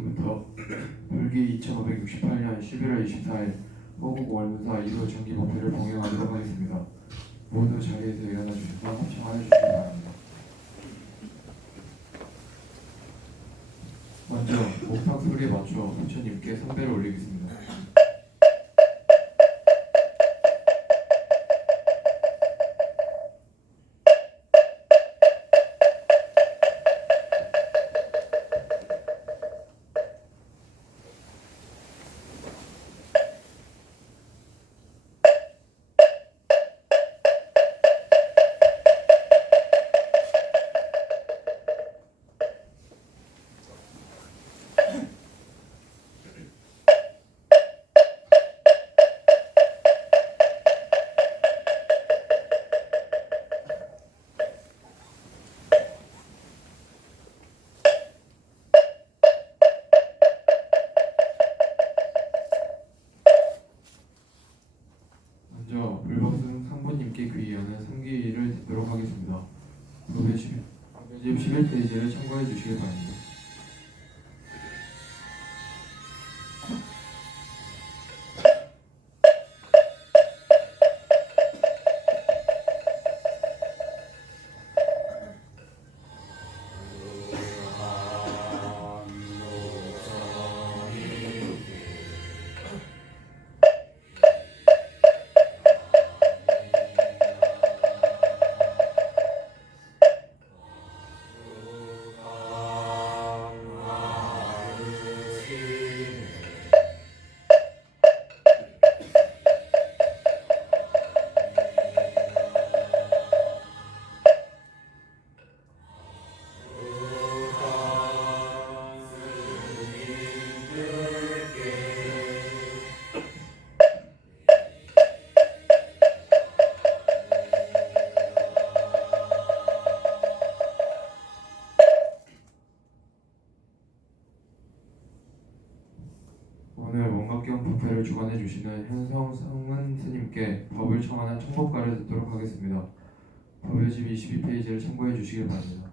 지금부터 불기 2568년 11월 24일 호국 월문사 1호 정기법회를 봉행하도록 하겠습니다. 모두 자리에서 일어나 주셔서 합창하여 주시기 바랍니다. 먼저 목탁 소리에 맞춰 부처님께 선배를 올리겠습니다. 먼저 불법승 상부님께 귀의하는 상기를 듣도록 하겠습니다. 법의 11페이지를 참고해 주시기 바랍니다. 오늘 원각경 법회를 주관해 주시는 현성성은 스님께 법을 청하는 청법가를 듣도록 하겠습니다. 법의 집 22페이지를 참고해 주시기 바랍니다.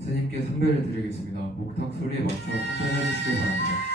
스님께 선배를 드리겠습니다. 목탁 소리에 맞춰 선배를 해주시기 바랍니다.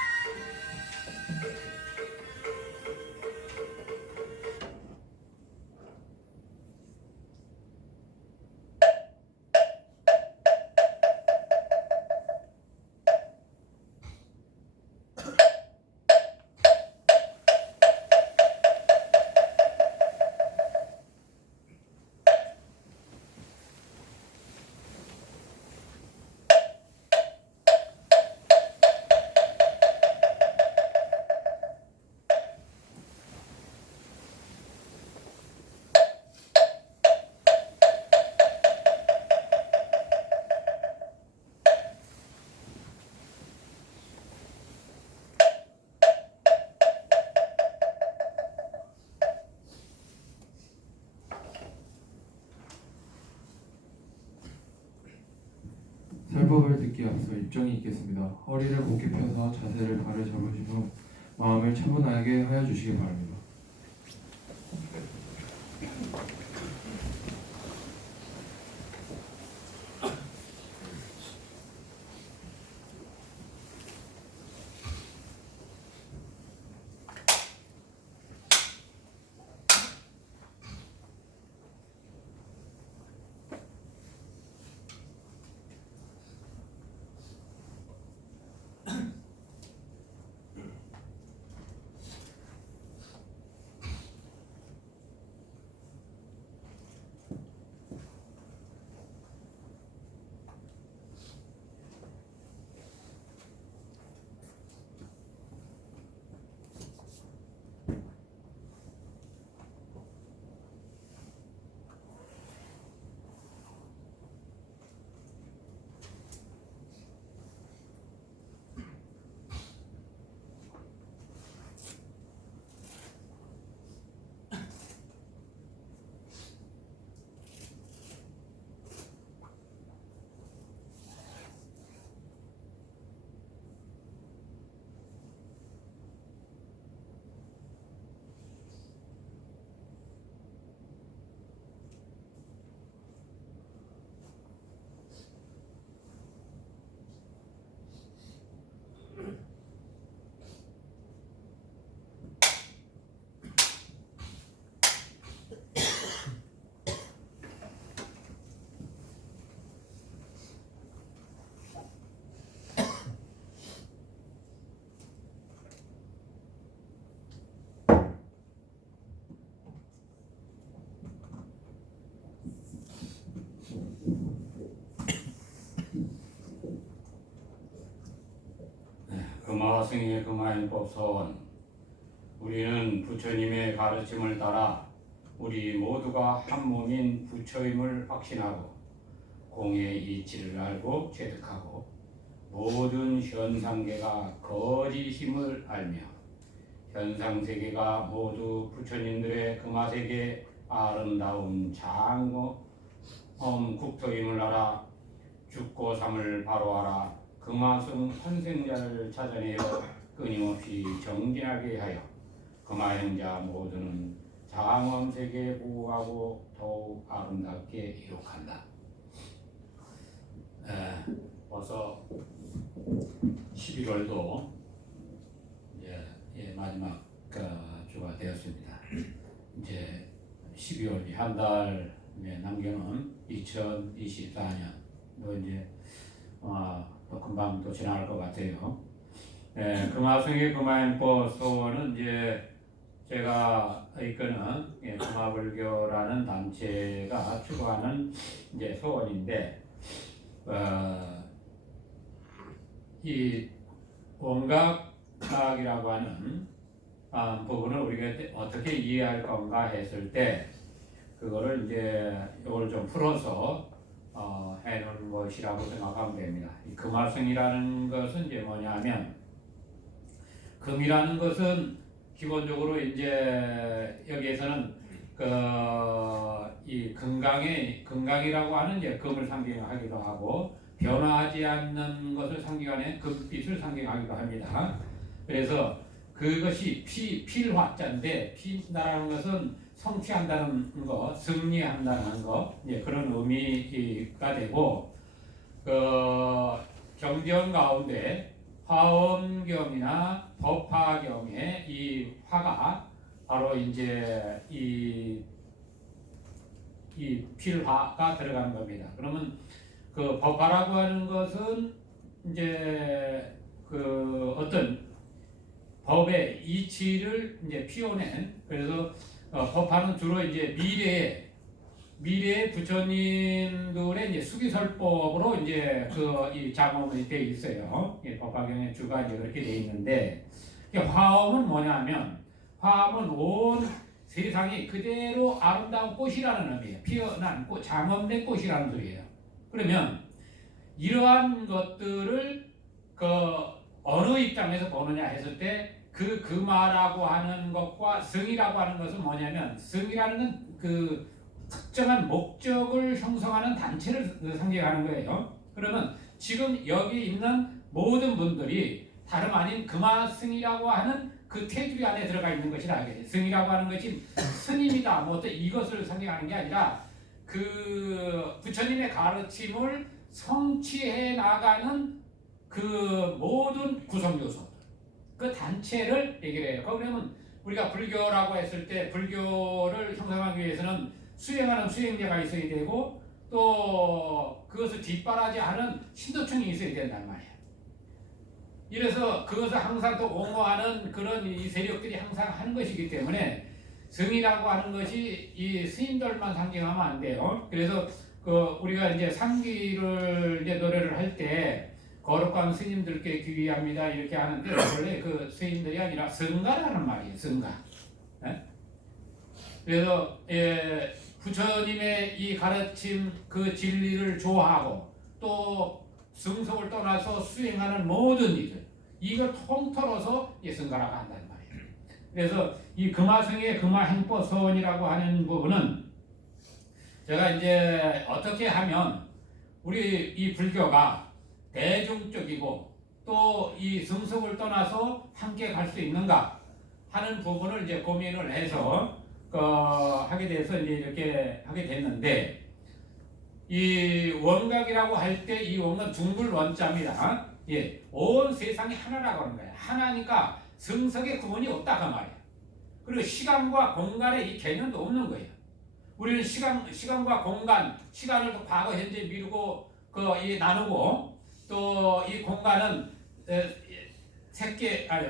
설법을 듣기 앞서 입정이 있겠습니다. 허리를 곧게 펴서 자세를 바로 잡으신 후 마음을 차분하게 하여 주시기 바랍니다. 금화승의 금화인법 서원. 우리는 부처님의 가르침을 따라 우리 모두가 한 몸인 부처임을 확신하고 공의 이치를 알고 체득하고 모든 현상계가 거짓임을 알며 현상세계가 모두 부처님들의 금화세계 아름다운 장엄 국토임을 알아 죽고 삼을 바로 알아 금화승 환생자를 찾아내어 끊임없이 정진하게 하여 금화행자 모두는 장엄세계에 보호하고 더욱 아름답게 이룩한다. 벌써 11월도 이제 마지막 주가 되었습니다. 이제 12월이 한 달 남겨놓은 2024년도 이제 또 금방 또 지나갈 것 같아요. 금화승의 금화인법 소원은 이제 제가 이끄는 금화불교라는 단체가 추구하는 이제 소원인데, 이 원각학이라고 하는 부분을 우리가 어떻게 이해할 건가 했을 때, 그거를 이제 이걸 좀 풀어서 해놓은 것이라고 생각하면 됩니다. 이 금화승이라는 것은 이제 뭐냐면, 금이라는 것은 기본적으로 이제 여기에서는 이 금강이라고 하는 이제 금을 상징하기도 하고 변화하지 않는 것을 상징하는 금빛을 상징하기도 합니다. 그래서 그것이 필화자인데 필나라는 것은 성취한다는 거, 승리한다는 거, 이제 그런 의미가 되고 경전 가운데 화엄경이나 법화경의 이 화가 바로 이제 이 필화가 들어가는 겁니다. 그러면 그 법화라고 하는 것은 이제 그 어떤 법의 이치를 이제 피워낸, 그래서 법화는 주로 이제 미래의 부처님들의 이제 수기설법으로 이제 이 작업이 되어 있어요. 법화경의 주가 이제 그렇게 되어 있는데, 화엄은 뭐냐면, 화엄은 온 세상이 그대로 아름다운 꽃이라는 의미예요. 피어난 꽃, 장엄된 꽃이라는 소리예요. 그러면 이러한 것들을 어느 입장에서 보느냐 했을 때, 그 금화라고 하는 것과 승이라고 하는 것은 뭐냐면, 승이라는 건 그 특정한 목적을 형성하는 단체를 상징하는 거예요. 그러면 지금 여기 있는 모든 분들이 다름 아닌 금화승이라고 하는 그 테두리 안에 들어가 있는 것이라 하겠죠. 승이라고 하는 것이 스님이다, 뭐 어떤 이것을 상징하는 게 아니라 그 부처님의 가르침을 성취해 나가는 그 모든 구성 요소, 그 단체를 얘기를 해요. 그러면 우리가 불교라고 했을 때 불교를 형성하기 위해서는 수행하는 수행자가 있어야 되고 또 그것을 뒷바라지하는 신도층이 있어야 된단 말이에요. 이래서 그것을 항상 또 옹호하는 그런 이 세력들이 항상 하는 것이기 때문에 승이라고 하는 것이 이 스님들만 상징하면 안 돼요. 그래서 우리가 이제 상기를 이제 노래를 할 때 거룩한 스님들께 귀의합니다 이렇게 하는데, 원래 그 스님들이 아니라 성가라는 말이에요. 성가. 그래서 부처님의 이 가르침 그 진리를 좋아하고 또 승속을 떠나서 수행하는 모든 일들, 이걸 통틀어서 성가라고 한다는 말이에요. 그래서 이 금화승의 금화행법 서원이라고 하는 부분은 제가 이제 어떻게 하면 우리 이 불교가 대중적이고 또 이 승속을 떠나서 함께 갈 수 있는가 하는 부분을 이제 고민을 해서 하게 돼서 이제 이렇게 하게 됐는데, 이 원각이라고 할 때 이 원은 둥글 원자입니다. 온 세상이 하나라고 하는 거예요. 하나니까 성석의 구분이 없다 그 말이에요. 그리고 시간과 공간의 이 개념도 없는 거예요. 우리는 시간과 공간, 시간을 또 과거, 현재 미루고 나누고, 또 이 공간은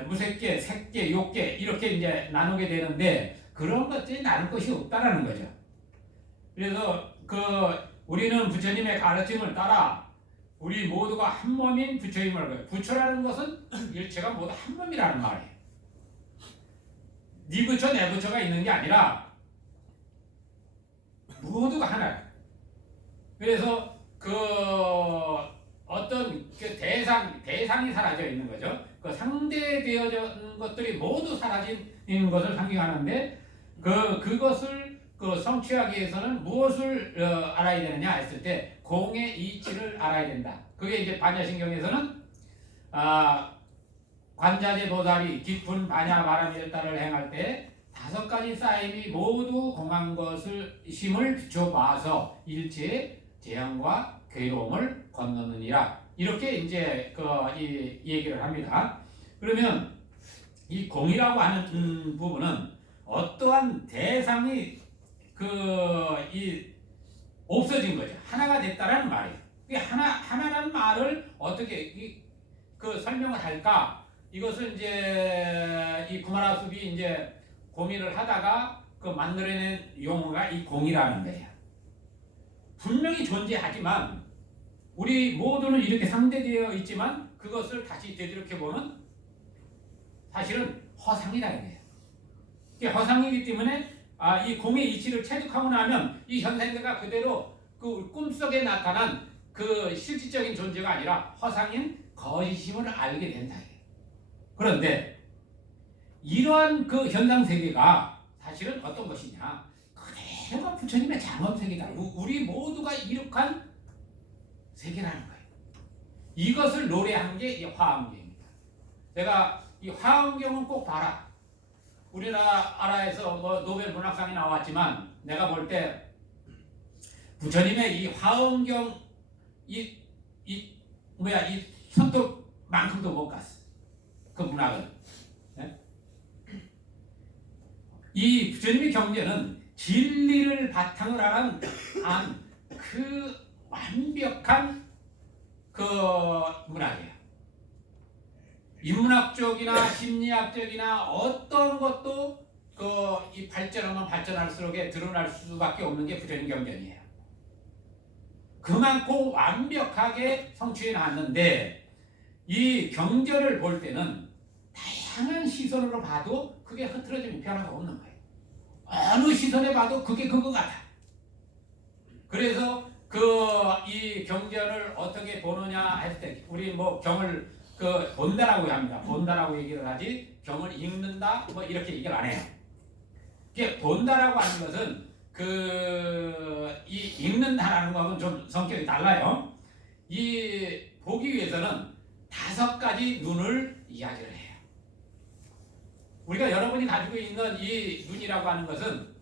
무색계, 색계, 욕계 이렇게 이제 나누게 되는데, 그런 것들이 나눌 것이 없다라는 거죠. 그래서 우리는 부처님의 가르침을 따라 우리 모두가 한 몸인 부처임을 거예요. 부처라는 것은 일체가 모두 한 몸이라는 말이에요. 네 부처 내 부처가 있는 게 아니라 모두가 하나예요. 그래서 그 어떤 그 대상이 사라져 있는 거죠. 그 상대되어진 것들이 모두 사라진 것을 상징하는데 그것을 그 성취하기 위해서는 무엇을 알아야 되느냐 했을 때 공의 이치를 알아야 된다. 그게 이제 반야신경에서는 관자재 보살이 깊은 반야 바람일다를 행할 때 5가지 쌓임이 모두 공한 것을 힘을 비춰봐서 일체의 재앙과 괴로움을 건너느니라. 이렇게 이제 이 얘기를 합니다. 그러면 이 공이라고 하는 부분은 어떠한 대상이 이 없어진 거죠. 하나가 됐다라는 말이에요. 하나라는 말을 어떻게 설명을 할까? 이것을 이제 이 구마라숲이 이제 고민을 하다가 만들어낸 용어가 이 공이라는 거예요. 분명히 존재하지만 우리 모두는 이렇게 상대되어 있지만 그것을 다시 되돌이켜보면 사실은 허상이라는 거예요. 이게 허상이기 때문에 이 공의 이치를 체득하고 나면 이 현생계가 그대로 그 꿈속에 나타난 그 실질적인 존재가 아니라 허상인 거짓임을 알게 된다. 그런데 이러한 그 현상 세계가 사실은 어떤 것이냐? 그대로 부처님의 장엄 세계다. 우리 모두가 이룩한 세계라는 거예요. 이것을 노래한 게 이 화엄경입니다. 제가 이 화엄경은 꼭 봐라. 우리나라에서 노벨 문학상이 나왔지만 내가 볼 때 부처님의 이 화엄경 이 손톱만큼도 못 갔어. 그 문학은. 네? 이 부처님의 경제는 진리를 바탕으로 한 그 완벽한 그 문학이에요. 인문학적이나 심리학적이나 어떤 것도 이 발전하면 발전할수록 드러날 수밖에 없는 게 부처님 경전이에요. 그만큼 완벽하게 성취해 놨는데 이 경전을 볼 때는 다양한 시선으로 봐도 그게 흐트러지는 변화가 없는 거예요. 어느 시선에 봐도 그게 그거 같아. 그래서 이 경전을 어떻게 보느냐 했을 때 우리 경을 본다라고 합니다. 본다라고 얘기를 하지 경을 읽는다 이렇게 얘기를 안 해요. 이게 본다라고 하는 것은 이 읽는다라는 거하고는 좀 성격이 달라요. 이 보기 위해서는 5가지 눈을 이야기를 해요. 우리가 여러분이 가지고 있는 이 눈이라고 하는 것은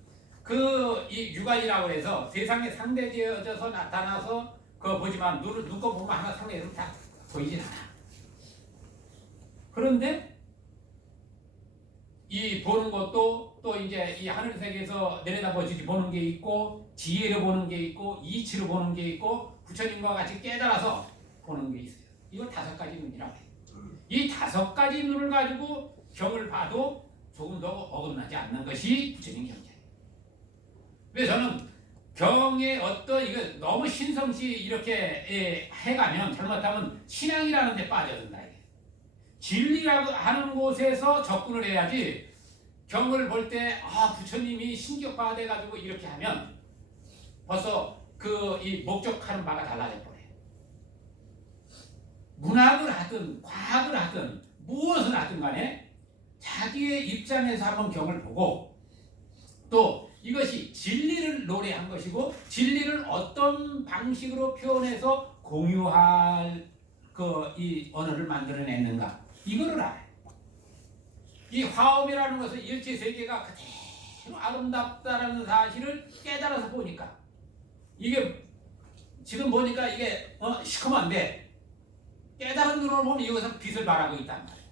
이 육안이라고 해서 세상에 상대되어져서 나타나서 보지만 눈꺼 보면 하나 상대에서 다 보이진 않아. 그런데 이 보는 것도 또 이제 이 하늘 세계에서 내려다보지 보는 게 있고 지혜로 보는 게 있고 이치로 보는 게 있고 부처님과 같이 깨달아서 보는 게 있어요. 이걸 5가지 눈이라고 해요. 이 5가지 눈을 가지고 경을 봐도 조금 더 어긋나지 않는 것이 부처님 경전이에요. 그래서 저는 경의 이거 너무 신성시 이렇게 해가면 잘못하면 신앙이라는 데 빠져든다. 진리라고 하는 곳에서 접근을 해야지 경을 볼 때 부처님이 신격화돼 가지고 이렇게 하면 벌써 이 목적하는 바가 달라져 버려요. 문학을 하든 과학을 하든 무엇을 하든 간에 자기의 입장에서 한번 경을 보고 또 이것이 진리를 노래한 것이고 진리를 어떤 방식으로 표현해서 공유할 이 언어를 만들어냈는가 이거를 알아요. 이 화엄이라는 것은 일체 세계가 그대로 아름답다라는 사실을 깨달아서 보니까 이게 지금 보니까 이게 시커먼데 깨달은 눈으로 보면 이것은 빛을 발하고 있단 말이에요.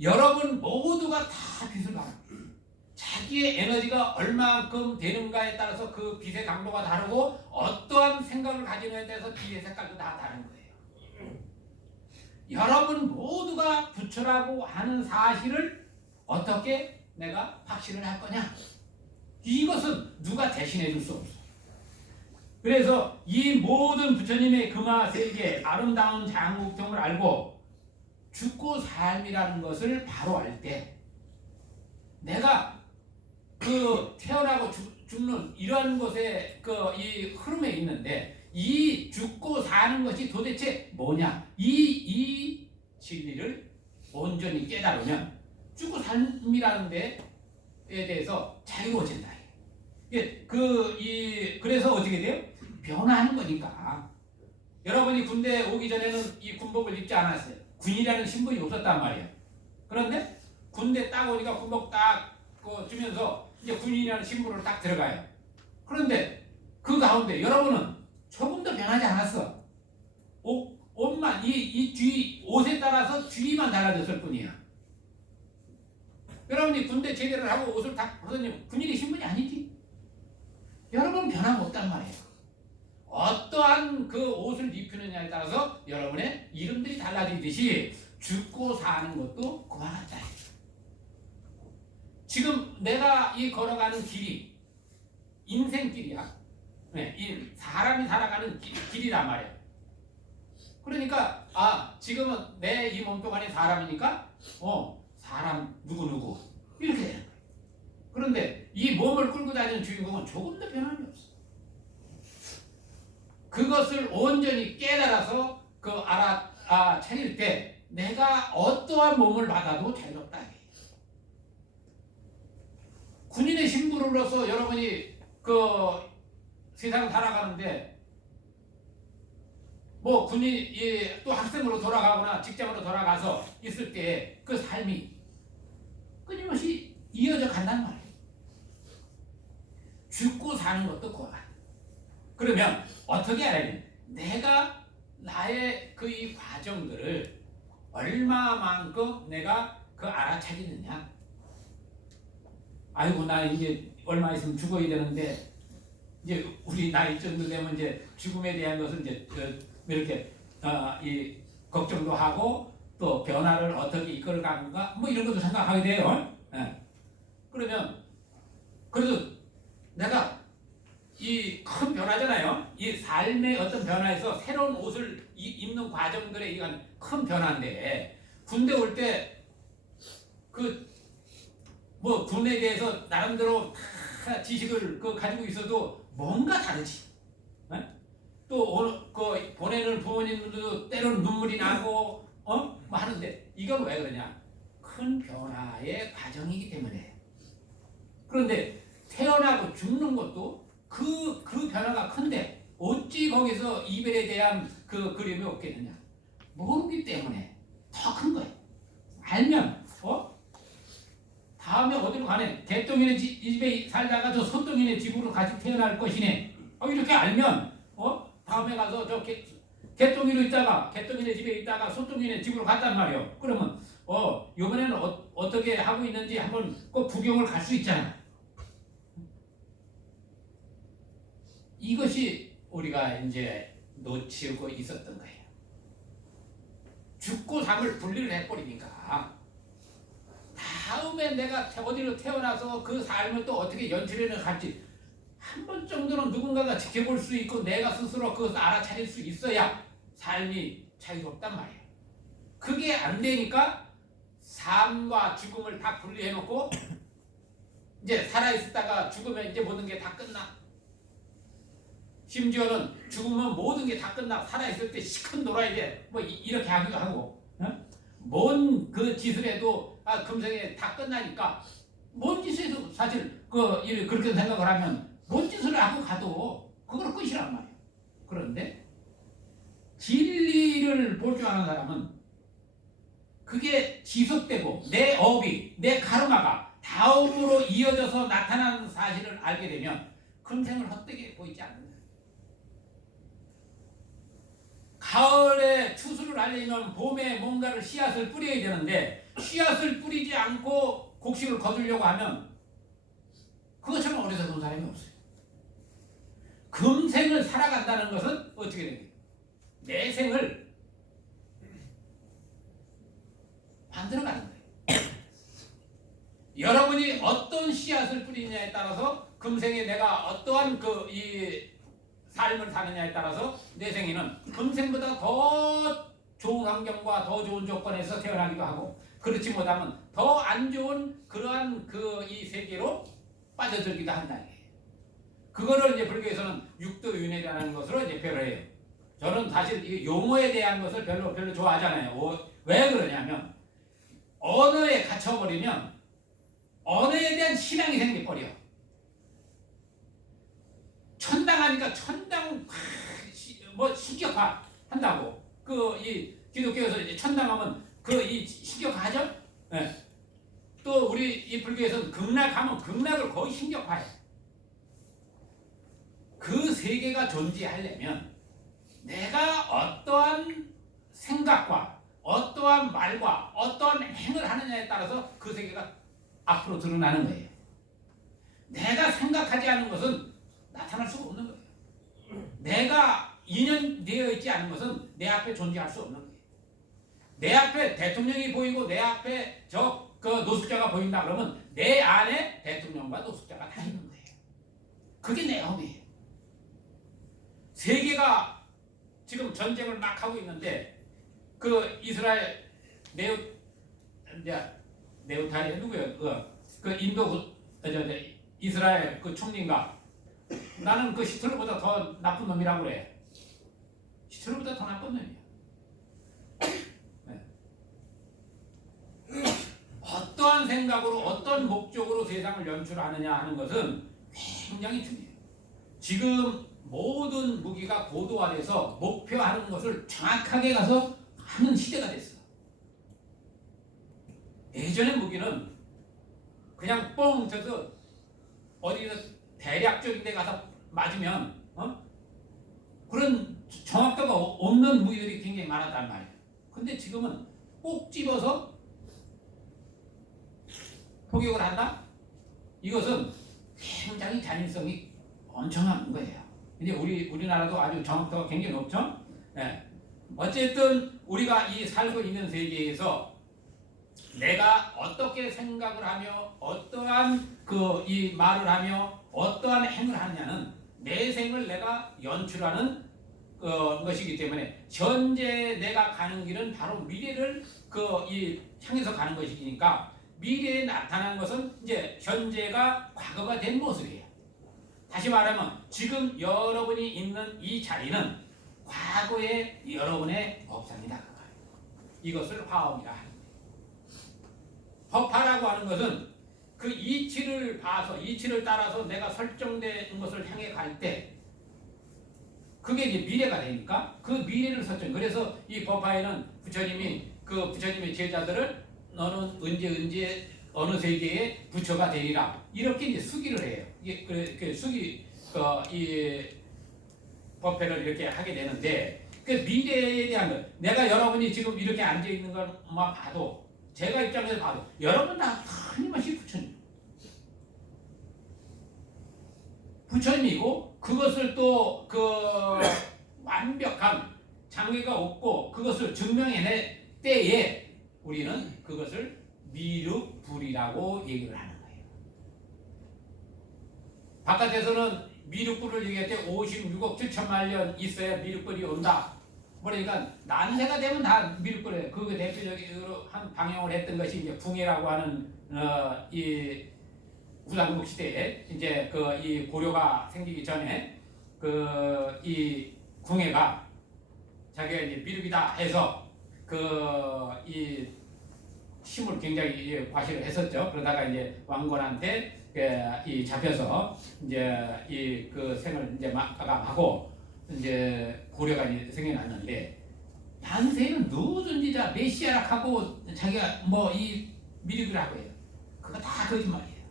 여러분 모두가 다 빛을 발합니다. 자기의 에너지가 얼마만큼 되는가에 따라서 그 빛의 강도가 다르고 어떠한 생각을 가지느냐에 따라서 빛의 색깔도 다 다른 거예요. 여러분 모두가 부처라고 하는 사실을 어떻게 내가 확신을 할 거냐? 이것은 누가 대신해 줄 수 없어. 그래서 이 모든 부처님의 금화 세계 아름다운 장국통을 알고 죽고 삶이라는 것을 바로 알 때 내가 그 태어나고 죽는 이러한 것에 그 이 흐름에 있는데 이 죽고 사는 것이 도대체 뭐냐 이 진리를 온전히 깨달으면 죽고 삶이라는 데에 대해서 자유로워진다. 그래서 어떻게 돼요? 변화하는 거니까. 여러분이 군대 오기 전에는 이 군복을 입지 않았어요. 군이라는 신분이 없었단 말이에요. 그런데 군대 딱 오니까 군복 딱 주면서 이제 군인이라는 신분으로 딱 들어가요. 그런데 그 가운데 여러분은 조금도 변하지 않았어. 옷만 이 뒤 옷에 따라서 뒤만 달라졌을 뿐이야. 여러분이 군대 제대를 하고 옷을 딱 벗으니 군인의 신분이 아니지. 여러분 변함없단 말이에요. 어떠한 그 옷을 입히느냐에 따라서 여러분의 이름들이 달라지듯이 죽고 사는 것도 그와 같다. 지금 내가 이 걸어가는 길이 인생길이야. 네, 사람이 살아가는 길이란 말이야. 그러니까 지금은 내 이 몸뚱 안에 사람이니까 사람 누구누구 이렇게 되는 거야. 그런데 이 몸을 끌고 다니는 주인공은 조금도 변함이 없어. 그것을 온전히 깨달아서 차릴 때 내가 어떠한 몸을 받아도 자유롭다. 군인의 신분으로서 여러분이 세상 살아가는데 뭐 군인이 또 학생으로 돌아가거나 직장으로 돌아가서 있을 때 그 삶이 끊임없이 이어져 간단 말이에요. 죽고 사는 것도 그와 같아요. 그러면 어떻게 알아야 돼? 내가 나의 이 과정들을 얼마만큼 내가 알아차리느냐. 아이고 나 이제 얼마 있으면 죽어야 되는데 이제 우리 나이 정도 되면 이제 죽음에 대한 것은 이제 이렇게 이 걱정도 하고 또 변화를 어떻게 이끌어가는가 뭐 이런 것도 생각하게 돼요. 그러면 그래도 내가 이 큰 변화잖아요. 이 삶의 어떤 변화에서 새로운 옷을 입는 과정들에 의한 큰 변화인데 군대 올 때 뭐 군에 대해서 나름대로 다 지식을 가지고 있어도 뭔가 다르지. 또 보내는 부모님들도 때로는 눈물이 나고 뭐 하는데 이건 왜 그러냐? 큰 변화의 과정이기 때문에. 그런데 태어나고 죽는 것도 그 변화가 큰데 어찌 거기서 이별에 대한 그림이 없겠느냐? 모르기 때문에 더 큰 거예요. 알면 다음에 어디로 가네? 개똥이네 집에 살다가 저 소똥이네 집으로 같이 태어날 것이네. 이렇게 알면 다음에 가서 저 개똥이로 있다가 개똥이네 집에 있다가 소똥이네 집으로 갔단 말이에요. 그러면 이번에는 어떻게 하고 있는지 한번 꼭 구경을 갈 수 있잖아. 이것이 우리가 이제 놓치고 있었던 거예요. 죽고 삶을 분리를 해버리니까 다음에 내가 어디로 태어나서 그 삶을 또 어떻게 연출해 갈지 한 번 정도는 누군가가 지켜볼 수 있고 내가 스스로 그것을 알아차릴 수 있어야 삶이 자유롭단 말이에요. 그게 안 되니까 삶과 죽음을 다 분리해놓고 이제 살아있다가 죽으면 이제 모든 게 다 끝나. 심지어는 죽으면 모든 게 다 끝나. 살아있을 때 시큰 놀아야 돼. 뭐 이렇게 하기도 하고 뭔 그 짓을 해도 금생에 다 끝나니까 뭔 짓을 해도 사실 그렇게 생각을 하면 뭔 짓을 하고 가도 그걸 끝이란 말이에요. 그런데 진리를 볼 줄 아는 사람은 그게 지속되고 내 업이 내 카르마가 다음으로 이어져서 나타나는 사실을 알게 되면 금생을 헛되게 보이지 않는다. 가을에 추수를 하려면 봄에 뭔가를 씨앗을 뿌려야 되는데 씨앗을 뿌리지 않고 곡식을 거두려고 하면 그것처럼 어리석은 사람이 없어요. 금생을 살아간다는 것은 어떻게 되겠어요? 내 생을 만들어가는 거예요. 여러분이 어떤 씨앗을 뿌리느냐에 따라서 금생에 내가 어떠한 이 삶을 사느냐에 따라서 내 생에는 금생보다 더 좋은 환경과 더 좋은 조건에서 태어나기도 하고, 그렇지 못하면 더 안 좋은 그러한 이 세계로 빠져들기도 한다. 그거를 이제 불교에서는 육도윤회라는 것으로 이제 표현을 해요. 저는 사실 이 용어에 대한 것을 별로 좋아하잖아요. 왜 그러냐면 언어에 갇혀버리면 언어에 대한 신앙이 생겨버려. 천당하니까 천당 뭐 신격화 한다고. 이 기독교에서 이제 천당하면 이 신격화하죠. 네. 또 우리 이 불교에서는 극락하면 극락을 거의 신격화해. 그 세계가 존재하려면 내가 어떠한 생각과 어떠한 말과 어떠한 행을 하느냐에 따라서 그 세계가 앞으로 드러나는 거예요. 내가 생각하지 않은 것은 나타날 수가 없는 거예요. 내가 인연되어 있지 않은 것은 내 앞에 존재할 수 없는 거예요. 내 앞에 대통령이 보이고 내 앞에 노숙자가 보인다 그러면 내 안에 대통령과 노숙자가 다 있는 거예요. 그게 내 마음이에요. 세계가 지금 전쟁을 막 하고 있는데 이스라엘 네오타리 누구예요? 인도 이스라엘 총리인가? 나는 히틀러보다 더 나쁜 놈이라고 그래. 히틀러보다 더 나쁜 놈이야. 네. 어떠한 생각으로 어떤 목적으로 세상을 연출하느냐 하는 것은 굉장히 중요해요. 지금 모든 무기가 고도화돼서 목표하는 것을 정확하게 가서 하는 시대가 됐어. 예전의 무기는 그냥 뻥 쳐서 어디서 대략적인 데 가서 맞으면 그런 정확도가 없는 무기들이 굉장히 많았단 말이에요. 근데 지금은 꼭 집어서 포격을 한다? 이것은 굉장히 잔인성이 엄청난 거예요. 이제 우리나라도 아주 정확도가 굉장히 높죠? 네. 어쨌든 우리가 이 살고 있는 세계에서 내가 어떻게 생각을 하며 어떠한 이 말을 하며 어떠한 행을 하느냐는 내 생을 내가 연출하는 것이기 때문에 현재 내가 가는 길은 바로 미래를 향해서 가는 것이니까 미래에 나타난 것은 이제 현재가 과거가 된 모습이에요. 다시 말하면 지금 여러분이 있는 이 자리는 과거의 여러분의 법상이다. 이것을 화엄이라 하는 거예요. 법화라고 하는 것은 그 이치를 봐서 이치를 따라서 내가 설정된 것을 향해 갈 때 그게 이제 미래가 되니까 그 미래를 설정. 그래서 이 법화에는 부처님의 제자들을 너는 언제 어느 세계에 부처가 되리라 이렇게 이제 수기를 해요. 이게 이 법회를 이렇게 하게 되는데 그 미래에 대한 것. 내가 여러분이 지금 이렇게 앉아 있는 것만 봐도 제가 입장에서 봐도 여러분 다 틀림없이 부처님이고 그것을 또 완벽한 장애가 없고 그것을 증명해낼 때에 우리는 그것을 미륵불이라고 얘기를 하는 거예요. 바깥에서는 미륵불을 얘기할 때 56억 7천만 년 있어야 미륵불이 온다. 그러니까 난세가 되면 다 미륵불이에요. 그 대표적으로 한 방영을 했던 것이 이제 궁예라고 하는 이 구상국 시대에 이제 이 고려가 생기기 전에 이 궁예가 자기가 이제 미륵이다 해서 이 힘을 굉장히 과시를 했었죠. 그러다가 이제 왕건한테 이 잡혀서 이제 생을 이제 마감하고 이제 고려가 이제 생겨났는데 난세는 누구든지 다 메시아라 하고 자기가 뭐 이 미륵이라고 해요. 그거 다 거짓말이에요.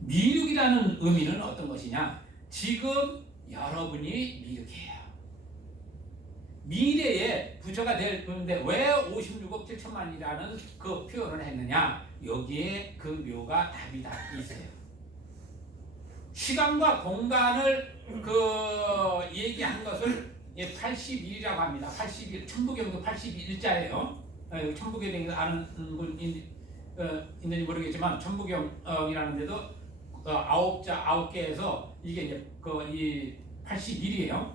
미륵이라는 의미는 어떤 것이냐? 지금 여러분이 미륵이에요. 미래에 부처가 될 건데 왜 56억 7천만이라는 그 표현을 했느냐? 여기에 그 묘가 답이 다 있어요. 시간과 공간을 얘기한 것을 81이라고 합니다. 81, 천부경도 81자예요. 천부경에 대해서 아는 분 있는지 모르겠지만 천부경이라는 데도 9개에서 이게 이제 이 81이에요.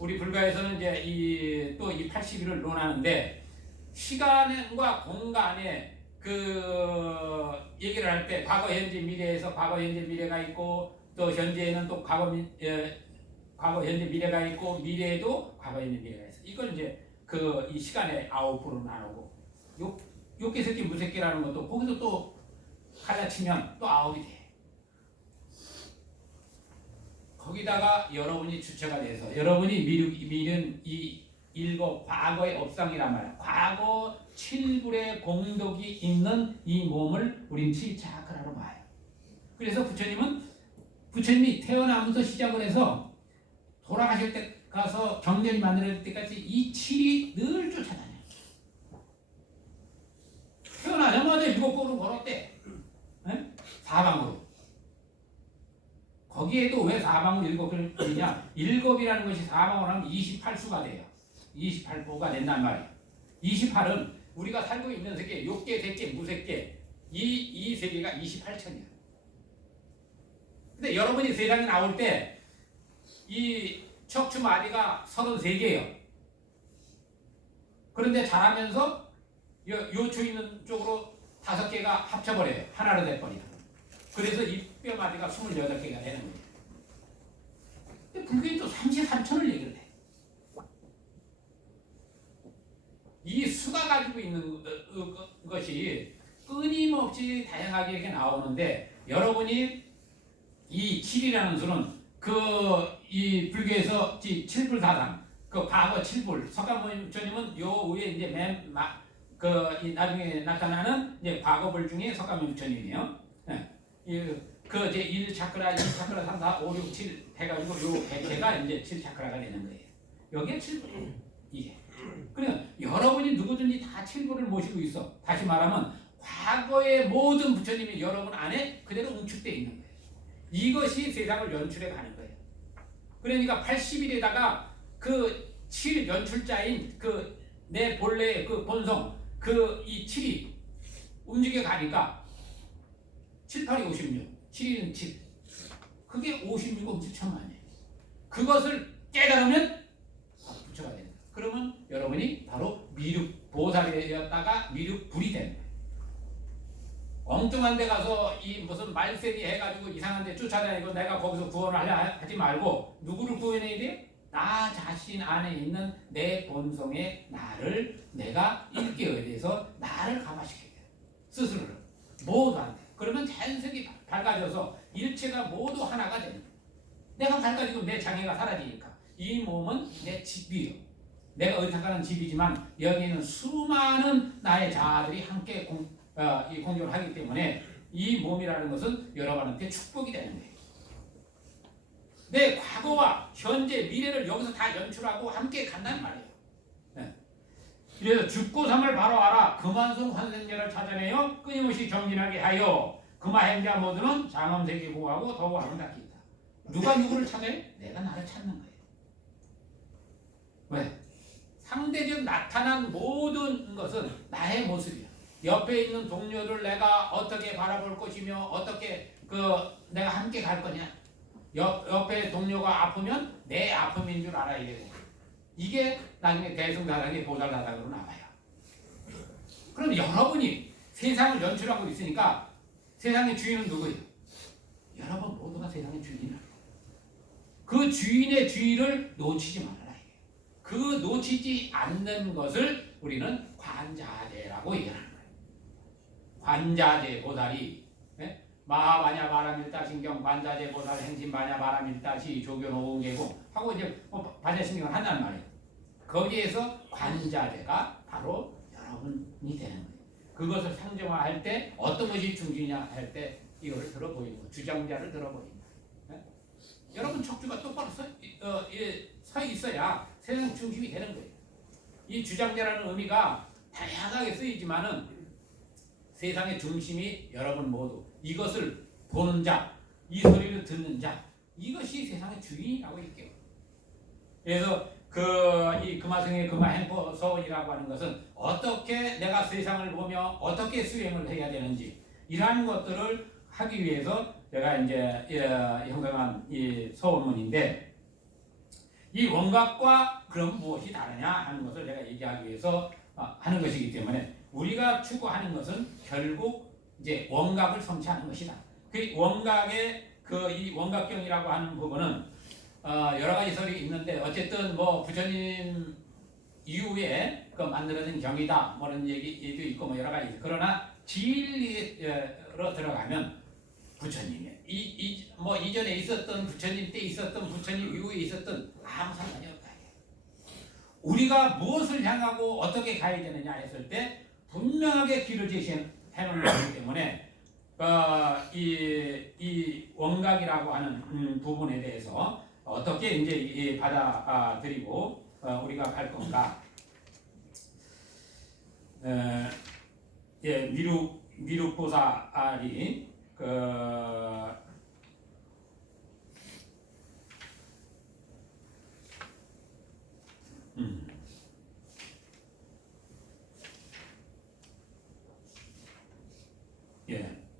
우리 불가에서는 이제 이 81을 논하는데 시간과 공간에 그 얘기를 할 때 과거, 현재, 미래에서 과거, 현재, 미래가 있고 또 현재에는 또 과거, 현재, 미래가 있고 미래에도 과거, 현재, 미래가 있어. 이걸 이제 이 시간에 아홉으로 나누고 요끼 새끼 무새끼라는 것도 거기서 또 갈라치면 또 아홉이 돼. 거기다가 여러분이 주체가 돼서 여러분이 미룬 이 일곱 과거의 업상이란 말이야. 과거 7불의 공덕이 있는 이 몸을 우린 칠차크라로 봐요. 그래서 부처님이 태어나면서 시작을 해서 돌아가실 때 가서 경전이 만들어질 때까지 이 7이 늘 쫓아다녀. 태어나자마자 7걸음 걸었대. 네? 사방으로. 거기에도 왜 사방으로 7걸음이냐? 7이라는 것이 사방으로 하면 28수가 돼요. 28보가 된단 말이에요. 28은 우리가 살고 있는 세계, 욕계, 대계, 무색계 이 세계가 28천이야. 근데 여러분이 세상에 나올 때 이 척추 마디가 33개예요. 그런데 자라면서 요추 있는 쪽으로 5개가 합쳐버려요. 하나로 돼버려. 그래서 이 뼈 마디가 28개가 되는 거예요. 근데 불교는 또 33천을 얘기를 해. 이 수가 가지고 있는 것이 끊임없이 다양하게 이렇게 나오는데 여러분이 이 7이라는 수는 이 불교에서 7불사상 그 과거 7불 석가모니님은 요 위에 이제 이 나중에 나타나는 이제 과거불 중에 석가모니 부처님이에요. 그 이제 1차크라, 2차크라, 3, 4, 5, 6, 7 해가지고 요 100개가 이제 7차크라가 되는 거예요. 여기에 7불 이게. 그러니까 여러분이 누구든지 다 7불을 모시고 있어. 다시 말하면 과거의 모든 부처님이 여러분 안에 그대로 응축되어 있는 거예요. 이것이 세상을 연출해 가는 거예요. 그러니까 80일에다가 그 7 연출자인 내 본래의 그 본성 이 7이 움직여 가니까 7, 8이 56, 7은 7. 그게 56억 7천만이에요. 그것을 깨달으면 부처가 되는 거예요. 그러면 여러분이 바로 미륵 보살이 되었다가 미륵 불이 되는 거예요. 엉뚱한 데 가서 이 무슨 말세리 해가지고 이상한 데 쫓아다니고 내가 거기서 구원을 하지 말고 누구를 구원해야 돼요? 나 자신 안에 있는 내 본성의 나를 내가 일깨워야 돼서 나를 감화시켜야 돼요. 스스로를. 모두한테. 그러면 자연스럽게 밝아져서 일체가 모두 하나가 되는 거예요. 내가 밝아지고 내 장애가 사라지니까. 이 몸은 내 집이에요. 내가 의탁하는 집이지만 여기에는 수많은 나의 자아들이 함께 이 공존을 하기 때문에 이 몸이라는 것은 여러분한테 축복이 되는 거예요. 내 과거와 현재, 미래를 여기서 다 연출하고 함께 간단 말이에요. 네. 그래서 죽고 삼을 바로 알아 그만성 환생자를 찾아내어 끊임없이 정진하게 하여 그마행자 모두는 장엄세계 보호하고 더욱 아름답게 있다. 누가 누구를 찾아요? 내가 나를 찾는 거예요. 왜? 상대적 나타난 모든 것은 나의 모습이야. 옆에 있는 동료를 내가 어떻게 바라볼 것이며 어떻게 내가 함께 갈 거냐. 옆에 동료가 아프면 내 아픔인 줄 알아야 돼. 이게 나중에 대승다락의 보살다락으로 나와요. 그럼 여러분이 세상을 연출하고 있으니까 세상의 주인은 누구예요? 여러분 모두가 세상의 주인이라. 그 주인의 주의를 놓치지 말아라. 그 놓치지 않는 것을 우리는 관자재라고 얘기하는 거예요. 관자재 보살이 마하바냐 바라밀다 신경 관자재 보살 행심바냐 바라밀다 시 조견 오공계고 하고 이제 반야신경을 한단 말이에요. 거기에서 관자재가 바로 여러분이 되는 거예요. 그것을 상정화할 때 어떤 것이 중심이냐 할 때 이거를 들어보이는 거예요. 주장자를 들어보이는 거예요. 여러분 척추가 똑바로 서 있어야 세상 중심이 되는 거예요. 이 주장자라는 의미가 다양하게 쓰이지만은 세상의 중심이 여러분 모두 이것을 보는 자, 이 소리를 듣는 자, 이것이 세상의 주인이라고 얘기해요. 그래서 이 금화승의 금화행포 서원이라고 하는 것은 어떻게 내가 세상을 보며 어떻게 수행을 해야 되는지 이러한 것들을 하기 위해서 제가 이제 형성한 이 소원문인데 이 원각과 그럼 무엇이 다르냐 하는 것을 제가 얘기하기 위해서 하는 것이기 때문에 우리가 추구하는 것은 결국 이제 원각을 성취하는 것이다. 그 원각의 이 원각경이라고 하는 부분은 여러 가지 설이 있는데 어쨌든 뭐 부처님 이후에 그 만들어진 경이다 뭐는 얘기도 있고 뭐 여러 가지. 그러나 진리로 들어가면 부처님이 뭐 이전에 있었던 부처님 때 있었던 부처님 이후에 있었던 아무 상관이 없다. 우리가 무엇을 향하고 어떻게 가야 되느냐 했을 때 분명하게 길을 제시해 놓은 거기 때문에 이 원각이라고 하는 부분에 대해서 어떻게 이제 받아들이고 우리가 갈 건가? 미륵보살이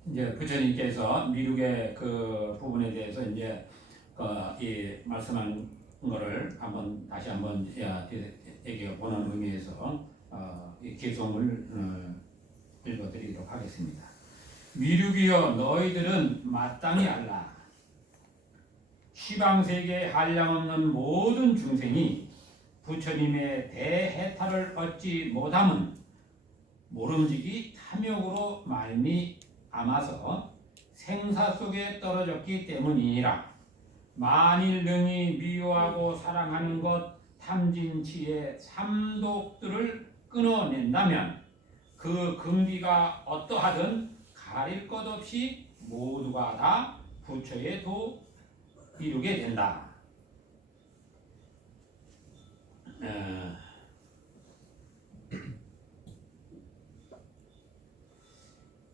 이제 부처님께서 미륵의 그 부분에 대해서 이제 이 말씀한 거를 다시 한번 얘기해 보는 의미에서 이 개송을 읽어드리도록 하겠습니다. 미륵이여 너희들은 마땅히 알라. 시방세계에 한량없는 모든 중생이 부처님의 대해탈을 얻지 못함은 모름지기 탐욕으로 말미암아서 생사 속에 떨어졌기 때문이니라. 만일 능히 미워하고 사랑하는 것 탐진치의 삼독들을 끊어낸다면 그 근기가 어떠하든 가릴 것 없이 모두가 다 부처의 도 이루게 된다.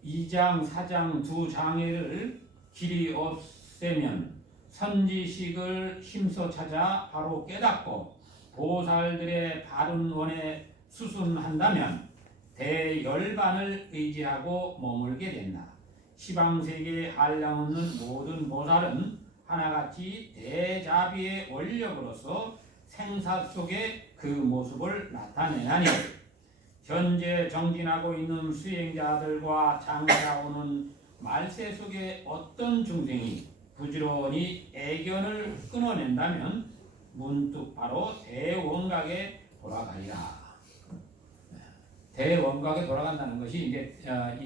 2장, 4장 두 장애를 길이 없애면 선지식을 힘써 찾아 바로 깨닫고 보살들의 바른 원에 수순한다면 대열반을 의지하고 머물게 된다. 시방세계에 한량없는 모든 보살은 하나같이 대자비의 원력으로서 생사 속에 그 모습을 나타내나니 현재 정진하고 있는 수행자들과 장가오는 말세 속에 어떤 중생이 부지런히 애견을 끊어낸다면 문득 바로 대원각에 돌아가리라. 대원각에 돌아간다는 것이 이제 이